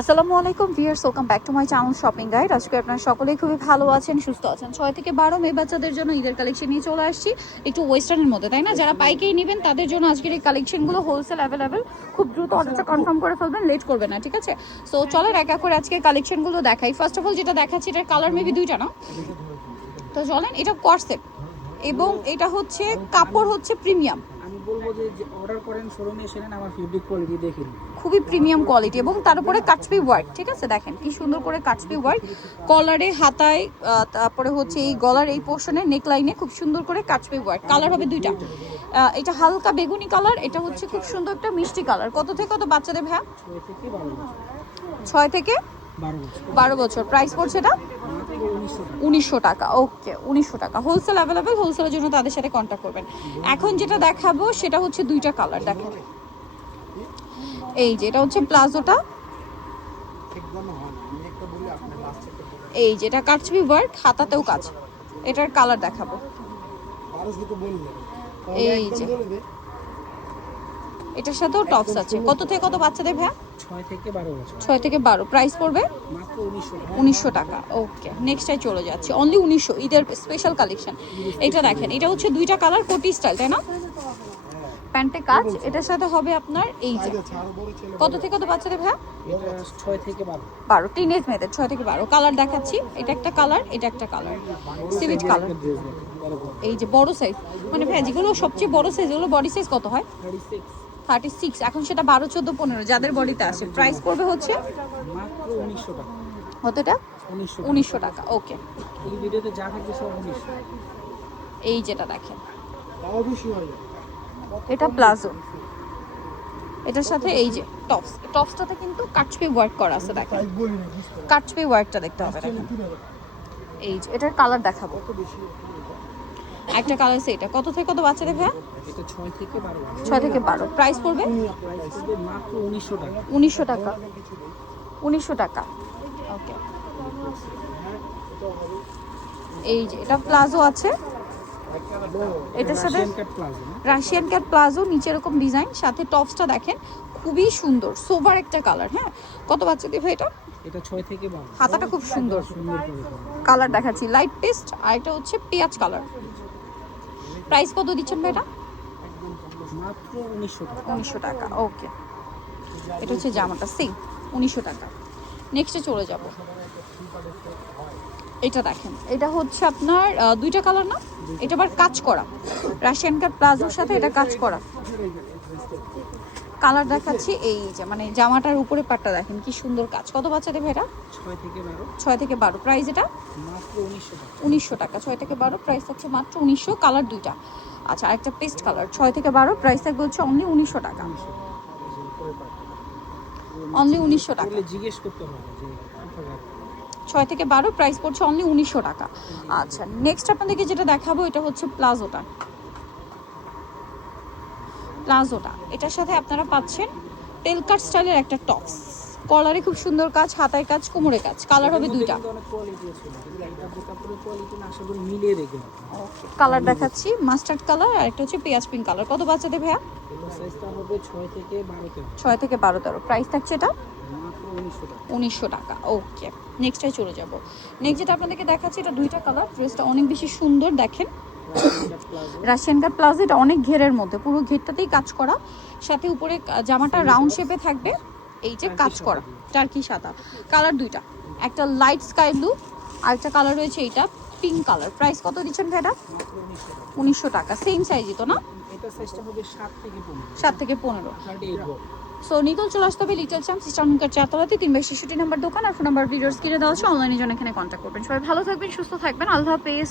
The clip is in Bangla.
আসসালামু আলাইকুম viewers, welcome back to my channel shopping guide. আজকে আপনারা সকলেই খুবই ভালো আছেন, সুস্থ আছেন। 6 থেকে 12 মেয়ে বাচ্চাদের জন্য ঈদের কালেকশন নিয়ে চলে আসছি একটু ওয়েস্টার্নের মধ্যে, তাই না? যারা পাইকারি নেবেন তাদের জন্য আজকের এই কালেকশনগুলো হোলসেল অ্যাভেলেবেল। খুব দ্রুত অর্ডারটা কনফার্ম করে ফেলবেন, লেট করবেন না, ঠিক আছে? সো চলেন এক এক করে আজকে কালেকশনগুলো দেখাই। ফার্স্ট অফ অল যেটা দেখাচ্ছি এটার কালার মেবি দুইটা, না? তো চলেন, এটা কর্সেট এবং এটা হচ্ছে কাপড় হচ্ছে প্রিমিয়াম। আমি বলবো যে অর্ডার করেন শোরুমে এসে নেন, আমার ফেব্রিক কোয়ালিটি দেখে নিন। খুবই প্রিমিয়াম কোয়ালিটি এবং তার উপরে কাটপি ওয়ার্ক, ঠিক আছে? দেখেন কি সুন্দর করে কাটপি ওয়ার্ক, কলারে, হাতায়, তারপরে হচ্ছে এই গলার এই পোর্শনে নেকলাইনে খুব সুন্দর করে কাটপি ওয়ার্ক। কালার হবে দুইটা, এটা হালকা বেগুনি কালার, এটা হচ্ছে খুব সুন্দর একটা মিষ্টি কালার। কত থেকে কত বাচ্চাদের ভ্যা? 6 থেকে 12 বছর। প্রাইস পড়ছে এটা 1900 টাকা। ওকে, 1900 টাকা হোলসেল অ্যাভেলেবেল। হোলসেলের জন্য তাদের সাথে কন্ট্যাক্ট করবেন। এখন যেটা দেখাবো সেটা হচ্ছে দুইটা কালার। দেখেন এই যে এটা হচ্ছে প্লাজোটা, এই যে এটা কাটছবি ওয়ার্ক, হাতাতেও কাজ। এটার কালার দেখাবো, এই যে এটার সাথেও টপস আছে। কত থেকে কত বাচ্চাদের ভ্যা? 6 থেকে 12 বছর। 6 থেকে 12। প্রাইস পড়বে মাত্র 1900 টাকা। ওকে, নেক্সটটাই চলে যাচ্ছে, অনলি 1900, ঈদের স্পেশাল কালেকশন। এটা দেখেন, এটা হচ্ছে দুইটা কালার, কোটি স্টাইল, তাই না? প্যান্টে কাজ, এটার সাথে হবে আপনার এই যে কত থেকে কত বাচ্চাদের ভ্যা? এটা 6 থেকে 12। টিনেজ মেয়েদের 6 থেকে 12। কালার দেখাচ্ছি, এটা একটা কালার, এটা একটা কালার, সিভিট কালার। এই যে বড় সাইজ, মানে ভ্যা যেগুলো সবচেয়ে বড় সাইজ, এগুলো বডি সাইজ কত হয়? 36। এখন সেটা 12, 14, 15 যাদের বডিতে আসে। প্রাইস পড়বে হচ্ছে মাত্র 1900 টাকা। কতটা? 1900 টাকা। ওকে, এই ভিডিওতে যা থাকবে সব 1900। এই যেটা দেখেন এটা প্লাজো, এটার সাথে এই যে টপস, টপসটাতে কিন্তু কাটছবি ওয়ার্ক করা আছে। দেখেন কাটছবি ওয়ার্কটা দেখতে হবে। দেখেন এই যে এটার কালার দেখাবো, একটা কালার আছে। এটা কত থেকে কত বাচ্চাদের ভ্যা? এটা 6 থেকে 12 বছর। 6 থেকে 12। প্রাইস পড়বে প্রাইস পড়বে মাত্র 1900 টাকা। 1900 টাকা। 1900 টাকা। ওকে, এই যে এটা প্লাজো আছে, এটার সাথে রাশিয়ান কাট প্লাজো না? রাশিয়ান ক্যাট প্লাজো, নিচে এরকম ডিজাইন, সাথে টপসটা দেখেন খুবই সুন্দর, সোভার একটা কালার। হ্যাঁ, কত বাচ্চা দিবে এটা? এটা 6 থেকে 12। হাতাটা খুব সুন্দর। সুন্দর করে কালার দেখাচ্ছি, লাইট পেস্ট, আর এটা হচ্ছে পেঁয়াজ কালার। প্রাইস কত দিচ্ছেন ভাই এটা? মাত্র 1900 টাকা। 1900 টাকা। ওকে, এটা হচ্ছে জামাটা সেম 1900 টাকা। নেক্সটে চলে যাব, এটা দেখেন, এটা হচ্ছে আপনার দুইটা কালার না? এটা আবার কাজ করা, রাশিয়ান কাট প্লাজোর সাথে এটা কাজ করা। কালার দেখাচ্ছি, এই যে মানে জামাটার উপরে পাটটা দেখেন কি সুন্দর কাজ। কত বাচ্চা দেবে এটা? 6 থেকে 12। 6 থেকে 12। প্রাইস এটা মাত্র 1900 টাকা। 1900 টাকা। 6 থেকে 12 প্রাইস হচ্ছে মাত্র 1900। কালার দুইটা। আচ্ছা, আরেকটা পেস্ট কালার। 6 থেকে 12 প্রাইস থাকবে হচ্ছে অনলি 1900 টাকা। অনলি 1900 টাকা। তাহলে জিজ্ঞেস করতে হবে যে 6 থেকে 12 প্রাইস পড়ছে অনলি 1900 টাকা। আচ্ছা, নেক্সট আপনাদেরকে যেটা দেখাবো এটা হচ্ছে প্লাজোটা। প্লাজোটা এটার সাথে আপনারা পাচ্ছেন টেলকাট স্টাইলের একটা টপস, কলারে খুব সুন্দর কাজ, হাতায় কাজ, কোমরে কাজ। কালার হবে দুইটা। অনেক কোয়ালিটি আছে, এটা যে কাপড়ের কোয়ালিটি না, আশা করি মিলিয়ে দেখবেন। ওকে, কালার দেখাচ্ছি, মাস্টার্ড কালার আর একটা হচ্ছে পেঁয়াজ পিঙ্ক কালার। কত বাচ্চাদের ভাইয়া? এটা সাইজটা হবে 6 থেকে 12 তে। 6 থেকে 12 13। প্রাইস থাকছে এটা মাত্র 1900 টাকা। 1900 টাকা। ওকে, নেক্সটে চলে যাব। নেক্সট যেটা আপনাদেরকে দেখাচ্ছি এটা দুইটা কালার, ড্রেসটা অনেক বেশি সুন্দর। দেখেন রাশিয়ান কাট প্লাজো, এটা অনেক ঘেরের মধ্যে, পুরো ঘেরটাতেই কাজ করা, সাথে উপরে জামাটা রাউন্ড শেপে থাকবে, এই যে কাজ করা টার্কি সাদা। কালার দুইটা, একটা লাইট স্কাই ব্লু আর একটা কালার রয়েছে এইটা পিঙ্ক কালার। প্রাইস কত দিচ্ছেন ভাইটা? 1900 টাকা। সেম সাইজই তো না? এটা সাইজটা হবে 7 থেকে 15। 7 থেকে 15। 38 বল। সো নিতল চলে আসতে হবে লিটল চ্যাম্প সিস্টার মুখার চারতলাতে, 362 নাম্বার দোকান। আর ফোন নাম্বার ভিডিওস কিনে দেওয়া হচ্ছে, অনলাইনে জন্য এখানে কন্ট্যাক্ট করবেন। সবাই ভালো থাকবেন, সুস্থ থাকবেন, আল্লাহ হাফেজ।